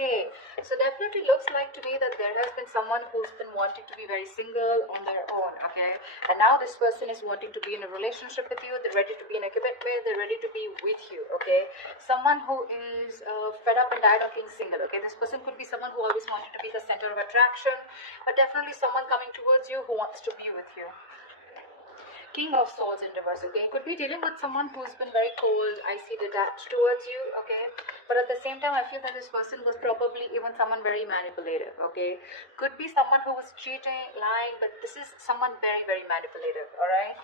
Okay, so definitely looks like to me that there has been someone who's been wanting to be very single on their own, okay? And now this person is wanting to be in a relationship with you, they're ready to be in a commitment, they're ready to be with you, okay? Someone who is fed up and tired of being single, okay? This person could be someone who always wanted to be the center of attraction, but definitely someone coming towards you who wants to be with you. King of Swords in reverse, okay? Could be dealing with someone who's been very cold, icy, detached towards you, okay? But at the same time, I feel that this person was probably even someone very manipulative, okay? Could be someone who was cheating, lying, but this is someone very, very manipulative, alright?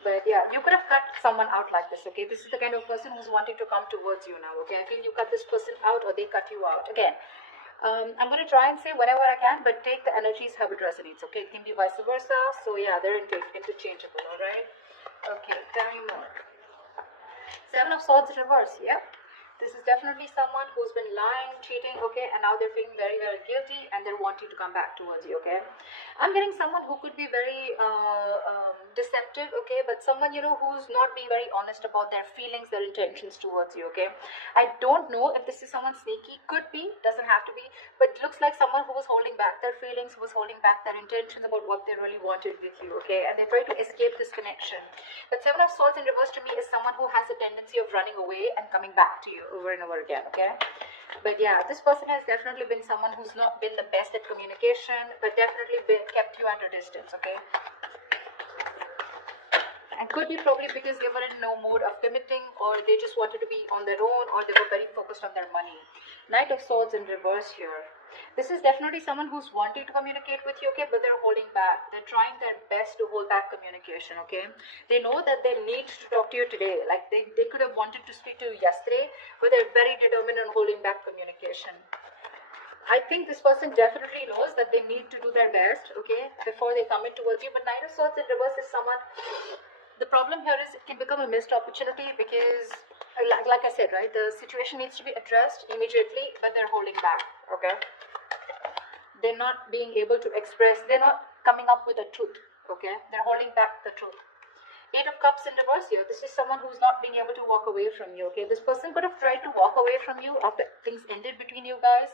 But yeah, you could have cut someone out like this, okay? This is the kind of person who's wanting to come towards you now, okay? I feel you cut this person out or they cut you out. Again, I'm going to try and say whenever I can, but take the energies how it resonates, okay? It can be vice versa. So yeah, they're interchangeable, alright? Okay, tell me more. Seven of Swords reverse, yeah. This is definitely someone who's been lying, cheating, okay, and now they're feeling very, very guilty and they're wanting to come back towards you, okay. I'm getting someone who could be very deceptive, okay, but someone, you know, who's not being very honest about their feelings, their intentions towards you, okay. I don't know if this is someone sneaky, could be, doesn't have to be, but looks like someone who was holding back their feelings, who was holding back their intentions about what they really wanted with you, okay, and they try to escape this connection. But Seven of Swords in reverse to me is someone who has a tendency of running away and coming back to you over and over again, okay. But yeah, this person has definitely been someone who's not been the best at communication, but definitely kept you at a distance, okay. And could be probably because they were in no mood of committing, or they just wanted to be on their own, or they were very focused on their money. Knight of Swords in reverse here. This is definitely someone who's wanting to communicate with you, okay, but they're holding back. They're trying their best to hold back communication, okay. They know that they need to talk to you today. Like they could have wanted to speak to you yesterday, but they're very determined on holding back communication. I think this person definitely knows that they need to do their best, okay, before they come in towards you. But Knight of Swords in reverse is someone. The problem here is it can become a missed opportunity because, like I said, right, the situation needs to be addressed immediately, but they're holding back, okay. They're not being able to express, they're not coming up with the truth, okay. They're holding back the truth. Eight of Cups in reverse here. This is someone who's not being able to walk away from you, okay. This person could have tried to walk away from you after things ended between you guys.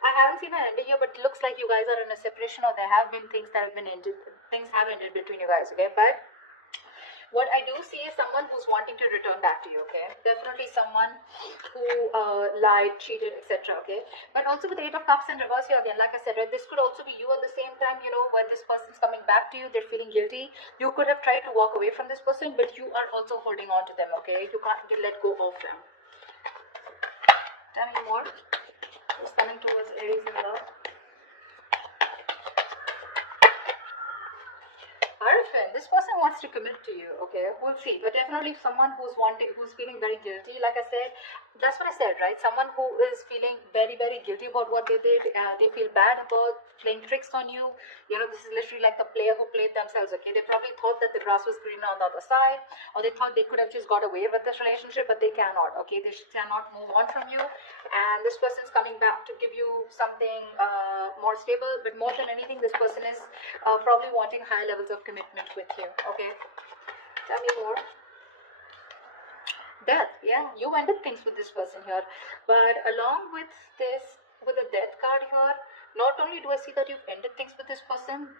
I haven't seen an ending here, but it looks like you guys are in a separation, or there have been things that have been ended, things have ended between you guys, okay. But what I do see is someone who's wanting to return back to you, okay. Definitely someone who lied, cheated, etc., okay. But also with the Eight of Cups in reverse here again, like I said, right, this could also be you at the same time, you know, when this person's coming back to you, they're feeling guilty. You could have tried to walk away from this person, but you are also holding on to them, okay. You can't let go of them. Tell me more. Who's coming towards Aries in love? This person wants to commit to you, okay. We'll see, but definitely someone who's feeling very guilty. Like I said, that's what I said, right? Someone who is feeling very, very guilty about what they did. They feel bad about playing tricks on you. You know, this is literally like the player who played themselves, okay. They probably thought that the grass was greener on the other side, or they thought they could have just got away with this relationship, but they cannot, okay. They cannot move on from you, and this person's coming back to give you something more stable. But more than anything, this person is probably wanting high levels of commitment with you, okay. Tell me more. Death, yeah, you ended things with this person here, but along with this, with the Death card here, not only do I see that you've ended things with this person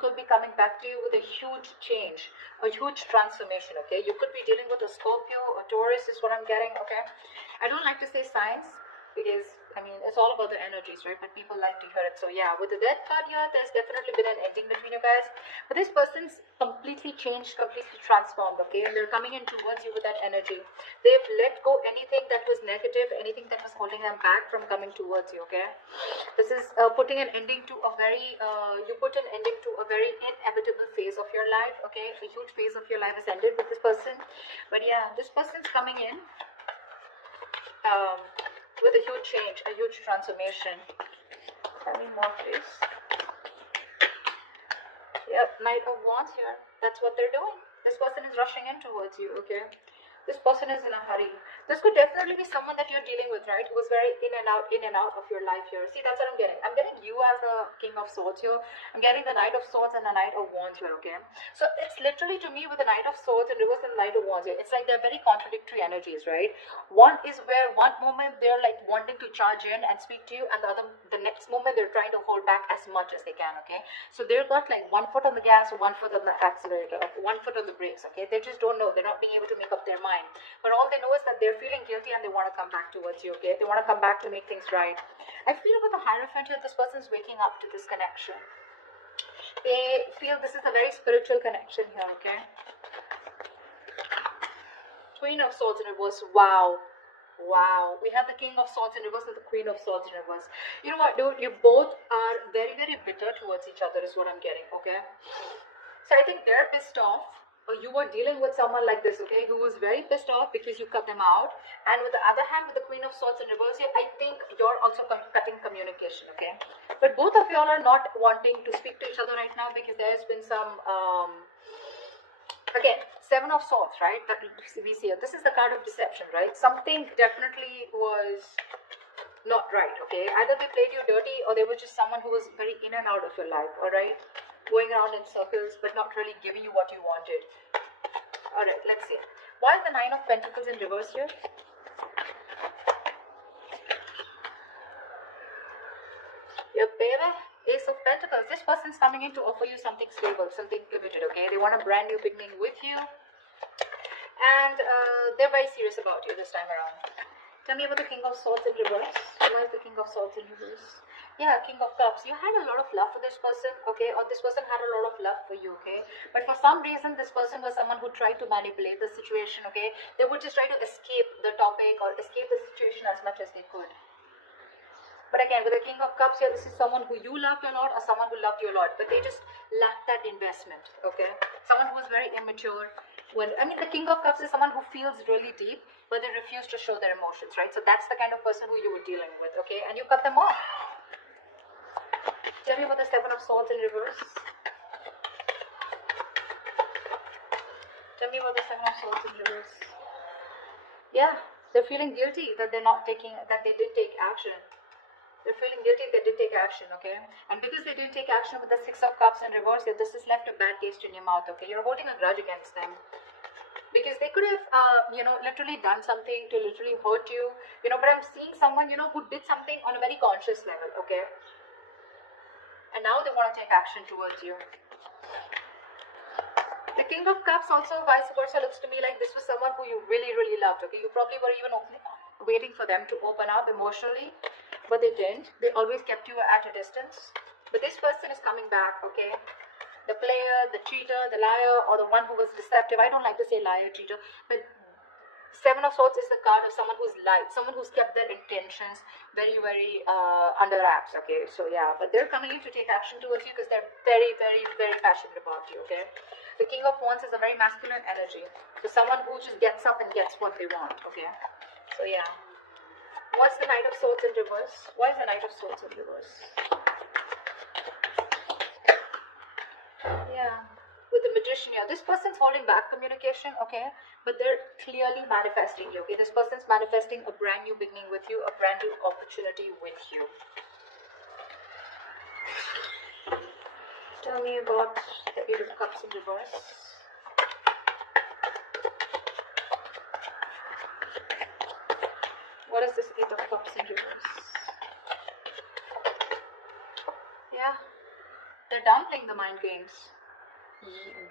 could be coming back to you with a huge change, a huge transformation, okay. You could be dealing with a Scorpio, a Taurus is what I'm getting, okay. I don't like to say signs because, I mean, it's all about the energies, right? But people like to hear it. So yeah, with the Death card here, there's definitely been an ending between you guys. But this person's completely changed, completely transformed, okay? And they're coming in towards you with that energy. They've let go anything that was negative, anything that was holding them back from coming towards you, okay? This is putting an ending to a very, you put an ending to a very inevitable phase of your life, okay? A huge phase of your life has ended with this person. But yeah, this person's coming in with a huge change, a huge transformation. Tell me more, please. Yep, Knight of Wands here. That's what they're doing. This person is rushing in towards you, okay? This person is in a hurry. This could definitely be someone that you're dealing with, right? Who's very in and out of your life here. See, that's what I'm getting. I'm getting you as a King of Swords here. I'm getting the Knight of Swords and the Knight of Wands here, okay? So it's literally to me with the Knight of Swords and reverse and the Knight of Wands here. It's like they're very contradictory energies, right? One is where one moment they're like wanting to charge in and speak to you, and the next moment they're trying to hold back as much as they can, okay? So they've got like one foot on the gas, one foot on the accelerator, one foot on the brakes, okay? They just don't know. They're not being able to make up their mind. But all they know is that they're feeling guilty and they want to come back towards you, okay? They want to come back to make things right. I feel with the Hierophant here, this person's waking up to this connection. They feel this is a very spiritual connection here, okay? Queen of Swords in reverse. Wow. Wow. We have the King of Swords in reverse and the Queen of Swords in reverse. You know what, dude? You both are very, very bitter towards each other is what I'm getting, okay? So I think they're pissed off. Or you are dealing with someone like this, okay, who was very pissed off because you cut them out. And with the other hand, with the Queen of Swords in reverse here, I think you're also cutting communication, okay? But both of y'all are not wanting to speak to each other right now because there's been some, again, Seven of Swords, right? That we see here. This is the card of deception, right? Something definitely was not right, okay? Either they played you dirty or they were just someone who was very in and out of your life, all right? Going around in circles but not really giving you what you wanted. All right, let's see. Why is the Nine of Pentacles in reverse here? Yep, baby. Ace of Pentacles. This person's coming in to offer you something stable, something committed, okay? They want a brand new beginning with you. And they're very serious about you this time around. Tell me about the King of Swords in reverse. Why is the King of Swords in reverse? Yeah, King of Cups. You had a lot of love for this person, okay? Or this person had a lot of love for you, okay? But for some reason, this person was someone who tried to manipulate the situation, okay? They would just try to escape the topic or escape the situation as much as they could. But again, with the King of Cups here, this is someone who you loved a lot or someone who loved you a lot. But they just lacked that investment, okay? Someone who was very immature. The King of Cups is someone who feels really deep, but they refuse to show their emotions, right? So that's the kind of person who you were dealing with, okay? And you cut them off. Tell me about the Seven of Swords in reverse. Tell me about the Seven of Swords in reverse. Yeah, they're feeling guilty that they didn't take action. They're feeling guilty they didn't take action, okay? And because they didn't take action with the Six of Cups in reverse, this has left a bad taste in your mouth, okay? You're holding a grudge against them. Because they could have, literally done something to literally hurt you, but I'm seeing someone, who did something on a very conscious level, okay? And now they want to take action towards you. The King of Cups also vice versa looks to me like this was someone who you really, really loved, okay? You probably were even waiting for them to open up emotionally, but they didn't. They always kept you at a distance. But this person is coming back, okay? The player, the cheater, the liar, or the one who was deceptive. I don't like to say liar, cheater, but Seven of Swords is the card of someone who's lied, someone who's kept their intentions very, very under wraps, okay? So yeah, but they're coming in to take action towards you because they're very, very, very passionate about you, okay? The King of Wands is a very masculine energy. So someone who just gets up and gets what they want, okay? So yeah. What's the Knight of Swords in reverse? Why is the Knight of Swords in reverse? Yeah. With the Magician here, this person's holding back communication, okay, but they're clearly manifesting you, okay? This person's manifesting a brand new beginning with you, a brand new opportunity with you. Tell me about the Eight of Cups in reverse. What is this Eight of Cups in reverse? Yeah, they're done playing the mind games.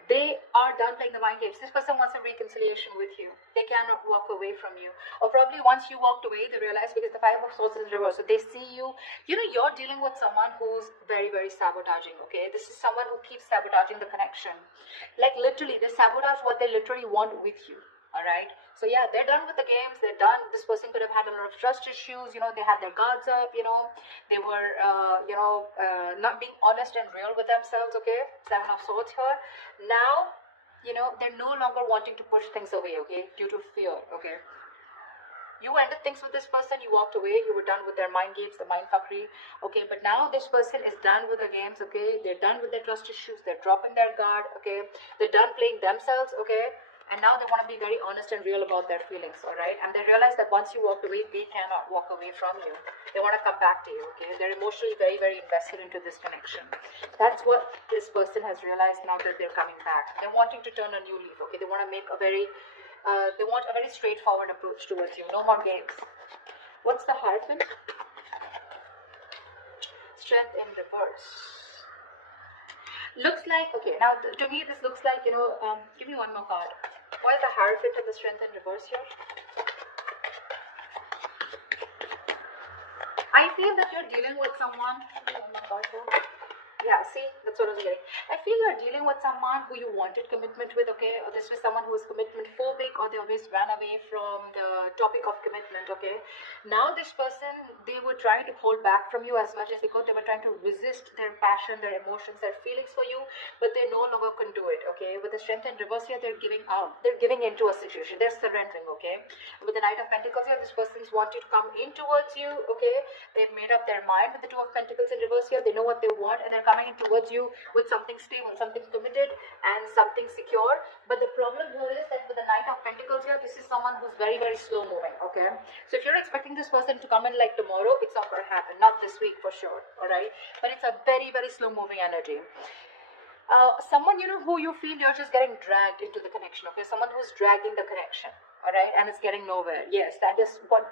They are done playing the mind games. This person wants a reconciliation with you. They cannot walk away from you. Or probably once you walked away, they realize because the Five of Swords is reversed. So they see you. You're dealing with someone who's very, very sabotaging, okay? This is someone who keeps sabotaging the connection. Like literally, they sabotage what they literally want with you. Alright, so yeah, they're done with the games, they're done. This person could have had a lot of trust issues, they had their guards up, they were, not being honest and real with themselves, okay? Seven of Swords here. Now, they're no longer wanting to push things away, okay, due to fear, okay? You ended things with this person, you walked away, you were done with their mind games, the mind fuckery, okay? But now this person is done with the games, okay? They're done with their trust issues, they're dropping their guard, okay? They're done playing themselves, okay? And now they want to be very honest and real about their feelings, all right? And they realize that once you walked away, they cannot walk away from you. They want to come back to you, okay? They're emotionally very, very invested into this connection. That's what this person has realized now that they're coming back. They're wanting to turn a new leaf, okay? They want to make a very, they want a very straightforward approach towards you. No more games. What's the Hierophant? Strength in reverse. Looks like, okay, now to me this looks like, give me one more card. Why is the Hierophant and the Strength in reverse here? I feel that you're dealing with someone. Give me one more card here. Yeah, see, that's what I was getting. I feel you're dealing with someone who you wanted commitment with, okay? Or this was someone who was commitment phobic, or they always ran away from the topic of commitment, okay? Now this person, they were trying to hold back from you as much as they could. They were trying to resist their passion, their emotions, their feelings for you, but they no longer can do it, okay? With the Strength in reverse here, they're giving out. They're giving into a situation. They're surrendering, okay? With the Knight of Pentacles here, this person's wanting to come in towards you, okay? They've made up their mind. With the Two of Pentacles in reverse here, they know what they want, and they're coming in towards you with something stable, something committed, and something secure. But the problem here is that with the Knight of Pentacles here, this is someone who's very, very slow moving, okay? So if you're expecting this person to come in like tomorrow, it's not going to happen. Not this week for sure, all right? But it's a very, very slow moving energy. Someone, who you feel you're just getting dragged into the connection, okay? Someone who's dragging the connection, all right? And it's getting nowhere. Yes, that is what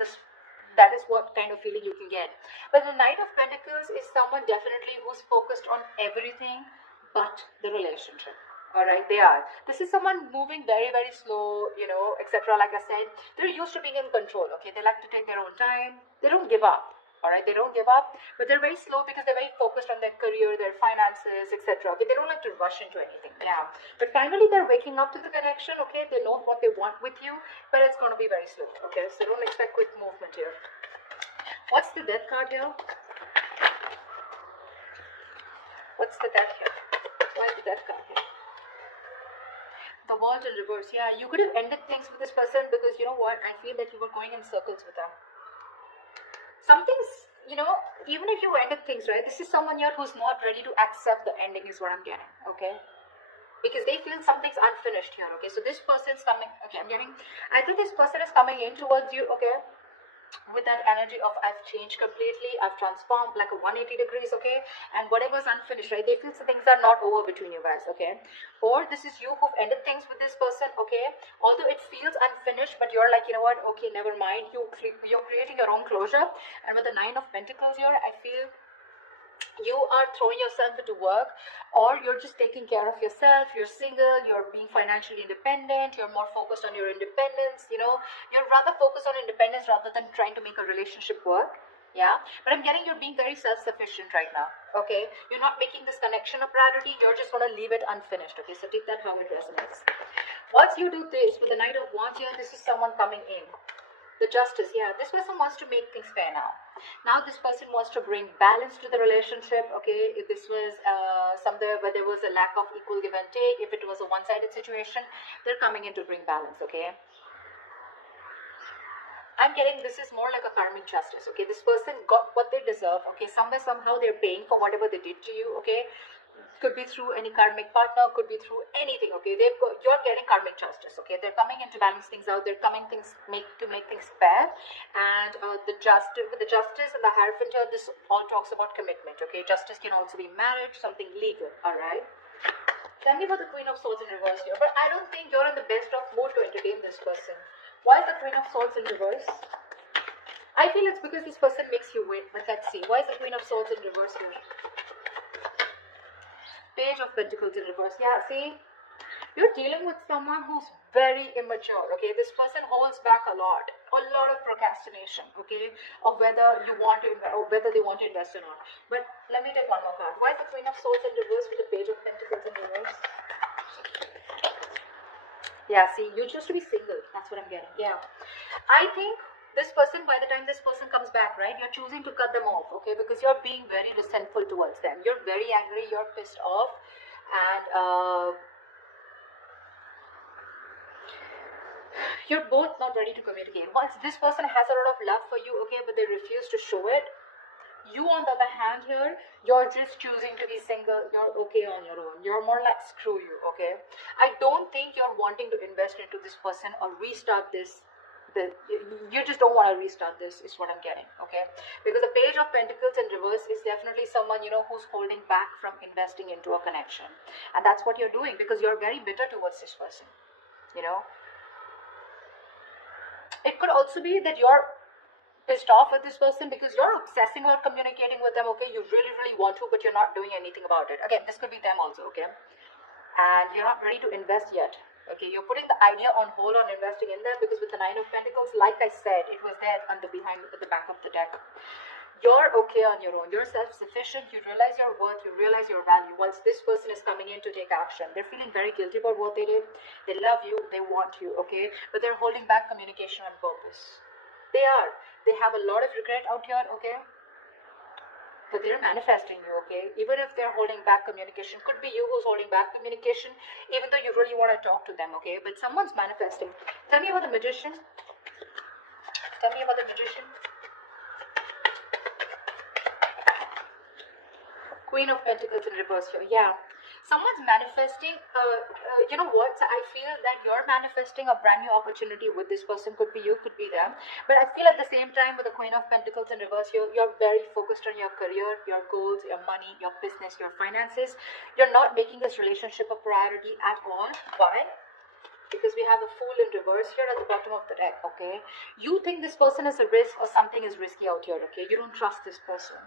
kind of feeling you can get. But the Knight of Pentacles is someone definitely who's focused on everything but the relationship. All right, they are. This is someone moving very, very slow, etc. Like I said, they're used to being in control, okay? They like to take their own time. They don't give up. All right, they don't give up, but they're very slow because they're very focused on their career, their finances, etc. Okay, they don't like to rush into anything. Yeah, but finally they're waking up to the connection. Okay, they know what they want with you, but it's going to be very slow. Okay, so don't expect quick movement here. What's the Death card here? What's the Death here? Why is the Death card here? The World in reverse. Yeah, you could have ended things with this person because you know what? I feel that you were going in circles with them. Something's, even if you ended things, right, this is someone here who's not ready to accept the ending is what I'm getting, okay? Because they feel something's unfinished here, okay? So this person's coming, okay, I think this person is coming in towards you, okay? With that energy of I've changed completely, I've transformed like a 180 degrees, okay? And whatever's unfinished, right? They feel some things are not over between you guys, okay? Or this is you who've ended things with this person, okay? Although it feels unfinished, but you're like, you know what? Okay, never mind. You're creating your own closure. And with the Nine of Pentacles here, I feel you are throwing yourself into work, or you're just taking care of yourself. You're single, you're being financially independent, you're more focused on your independence, you're rather focused on independence rather than trying to make a relationship work. Yeah, but I'm getting you're being very self-sufficient right now, okay? You're not making this connection a priority, you're just going to leave it unfinished, okay? So take that how it resonates. Once you do this with the Knight of Wands here, this is someone coming in. The Justice, yeah, this person wants to make things fair now. Now this person wants to bring balance to the relationship, okay? If this was somewhere where there was a lack of equal give and take, if it was a one-sided situation, they're coming in to bring balance, okay? I'm getting this is more like a karmic justice, okay? This person got what they deserve, okay? Somehow they're paying for whatever they did to you, okay? Could be through any karmic partner, could be through anything, okay? You're getting karmic justice, okay? They're coming in to balance things out. They're coming to make things fair. And with the justice and the Hierophant here, this all talks about commitment, okay? Justice can also be marriage, something legal, all right? Tell me about the Queen of Swords in reverse here. But I don't think you're in the best of mood to entertain this person. Why is the Queen of Swords in reverse? I feel it's because this person makes you win. But let's see. Why is the Queen of Swords in reverse here? Page of Pentacles in reverse. Yeah, see? You're dealing with someone who's very immature, okay? This person holds back a lot of procrastination, okay? Of whether you want to or whether they want to invest or not. But let me take one more card. Why is the Queen of Swords in reverse with the Page of Pentacles in reverse? Yeah, see, you choose to be single. That's what I'm getting. Yeah. I think this person, by the time this person comes back, right, you're choosing to cut them off, okay? Because you're being very resentful towards them. You're very angry. You're pissed off. And you're both not ready to communicate. Once this person has a lot of love for you, okay, but they refuse to show it. You, on the other hand, here, you're just choosing to be single. You're okay on your own. You're more like, screw you, okay? I don't think you're wanting to invest into this person or restart this. You just don't want to restart this, is what I'm getting, okay? Because the Page of Pentacles in reverse is definitely someone, who's holding back from investing into a connection. And that's what you're doing, because you're very bitter towards this person, It could also be that you're pissed off with this person because you're obsessing about communicating with them, okay? You really, really want to, but you're not doing anything about it. Again, this could be them also, okay? And you're not ready to invest yet, okay? You're putting the idea on hold on investing in them because with the Nine of Pentacles, like I said, it was there at the back of the deck. You're okay on your own. You're self-sufficient. You realize your worth. You realize your value. Once this person is coming in to take action, they're feeling very guilty about what they did. They love you. They want you, okay? But they're holding back communication on purpose. They are. They have a lot of regret out here, okay? But they're manifesting you, okay? Even if they're holding back communication, could be you who's holding back communication, even though you really want to talk to them, okay? But someone's manifesting. Tell me about the Magician. Tell me about the Magician. Queen of Pentacles in reverse here. Yeah. Someone's manifesting, you know what? I feel that you're manifesting a brand new opportunity with this person. Could be you, could be them. But I feel at the same time with the Queen of Pentacles in reverse, you're very focused on your career, your goals, your money, your business, your finances. You're not making this relationship a priority at all. Why? Because we have the Fool in reverse here at the bottom of the deck, okay? You think this person is a risk or something is risky out here, okay? You don't trust this person.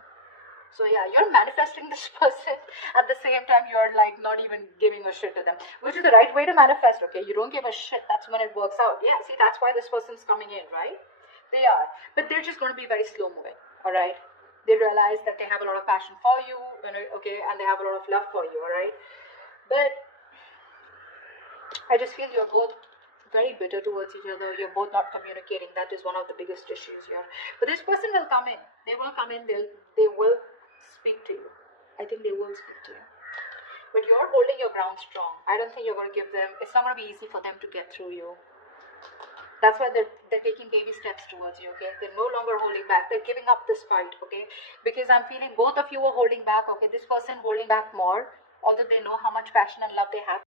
So yeah, you're manifesting this person. At the same time, you're like not even giving a shit to them. Which is the right way to manifest, okay? You don't give a shit. That's when it works out. Yeah, see, that's why this person's coming in, right? They are. But they're just going to be very slow moving, alright? They realize that they have a lot of passion for you, okay? And they have a lot of love for you, alright? But I just feel you're both very bitter towards each other. You're both not communicating. That is one of the biggest issues here. But this person will come in. They will come in. They will speak to you. I think they will speak to you. But you're holding your ground strong. I don't think you're going to give them, it's not going to be easy for them to get through you. That's why they're taking baby steps towards you, okay? They're no longer holding back. They're giving up this fight, okay? Because I'm feeling both of you are holding back, okay? This person holding back more, although they know how much passion and love they have.